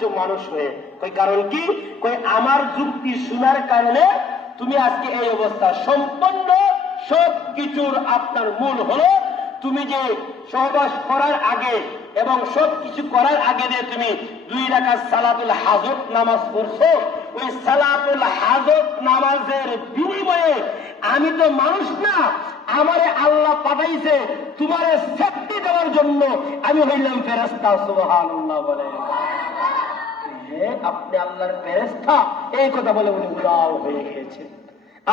মানুষ হয়ে কই কারণ কি কই আমার যুক্তি শোনার কারণে তুমি আজকে এই অবস্থা। সম্পূর্ণ সবকিছুর আপনার মূল হলো তুমি যে সহবাস করার আগে এবং সবকিছু করার আগে যে তুমি 2 রাকাত সালাতুল হাজত নামাজ পড়ছো, ওই সালাতুল হাজত নামাজের বিনিময়ে আমি তো মানুষ না, আমারে আল্লাহ পাঠাইছে তোমারে সেফটি দেওয়ার জন্য, আমি হইলাম ফেরেশতা। সুবহানাল্লাহ বলে আপনি আল্লাহর ফেরেশতা, এই কথা বলে উনি উদাও হয়ে গেছে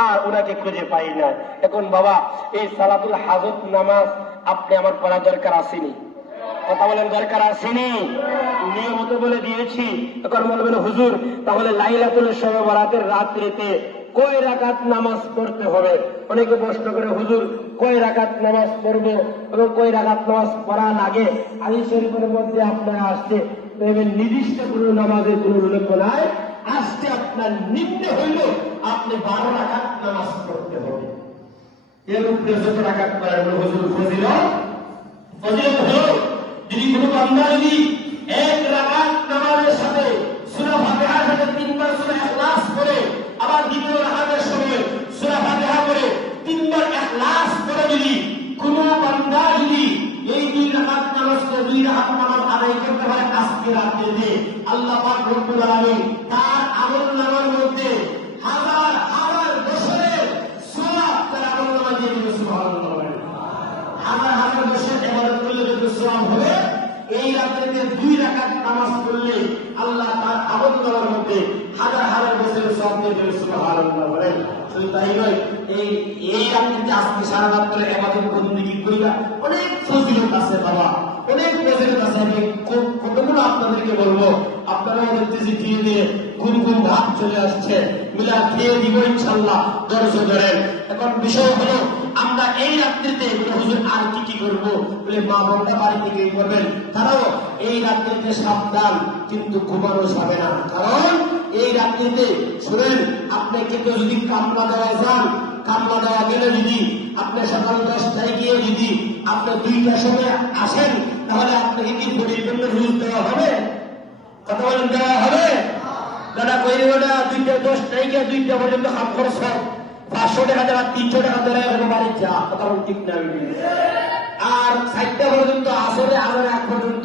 আর ওনাকে খুঁজে পাই না। এখন বাবা এই সালাতুল হাজত নামাজ আপনি আমার পড়া দরকার আসেনি? কথা বলেন দরকার আসেনি? নিয়মিত বলে দিয়েছি। এখন বলবেন হুজুর তাহলে লাইলাতুল শবে বরাতের রাত্রিতে কয় রাকাত নামাজ পড়তে হবে? অনেকে প্রশ্ন করে হুজুর কয় রাকাত নামাজ পড়বো এবং কয় রাকাত নামাজ পড়া লাগে? হাদিস শরীফের মধ্যে আপনারা আসছে নির্দিষ্ট কোন নামাজের কোন উল্লেখ নাই, আসছে আপনার নিম্নে হইল আপনি 12 রাকাত নামাজ পড়তে হবে। এর উপরে যত রাকাত পড়ার হুজুর ফজিলত হলো যদি কোনো বান্দা যদি 1 রাকাত নামাজের সাথে সূরা ফাতিহার সাথে 3 বার সূরা ইখলাস পড়ে, আবার দ্বিতীয় রাকাতের সময় সূরা ফাতিহা পড়ে 3 বার ইখলাস পড়ে, যদি কোনো বান্দা যদি এই 2 রাকাত নামাজকে 2 রাকাত নামাজ আদায় করতে পারে আজকে রাতে, আল্লাহ পাক রব্বুল আলামিন তার আমলনামার মধ্যে হাজার হাজার বছরের সওয়াব তার আমলনামা দিয়ে দিবে। সুবহানাল্লাহ। হাজার হাজার বছর ইবাদত করলে যে সওয়াব হবে, এই রাতে 2 রাকাত নামাজ পড়লে আল্লাহ তার আমলনামার মধ্যে হাজার হাজার বছরের সওয়াব দিয়ে দিবে। সুবহানাল্লাহ বলেন। শুধু তাই নয়, এই রাতে আজকে সারা রাত ইবাদত বন্দেগী কইরা অনেক ফজিলত আছে বাবা, অনেক ফজিলত আছে। আমি কতগুলো আপনাদেরকে বলবো, আপনারা দেখতেছি খেয়ে দিয়ে ঘুম ঘুম ভাব চলে আসছে, মিলা খেয়ে দিব ইনশাল্লাহ, ধৈর্য ধরেন। এখন বিষয় হলো আমরা এই রাত্রিতে হুজুর আর কি কি করবো বলে মা বোনরা বাড়ি থেকে করবেন, তারাও এই রাত্রিতে সাবধান, কিন্তু ঘুমানো যাবে না। কারণ এই রাত্রিতে শুনেন, আপনাকে কেউ যদি কামলা দেওয়া যান, কামলা দেওয়া গেলে যদি আপনি সকাল 10টায় গিয়ে যদি আপনি 2টার সময় আসেন, তাহলে আপনাকে কি বডির জন্য রুজ দেওয়া হবে? কথা বলেন দেওয়া হবে? দাদা কইরে ওটা 2:10টায় গিয়ে 2টা পর্যন্ত কাম খরচ 500 টাকা দেওয়া 300 টাকা দেওয়া বাড়ি যা, কথা বলেন ঠিক না? আর 4টা পর্যন্ত আসরে আবার 1 পর্যন্ত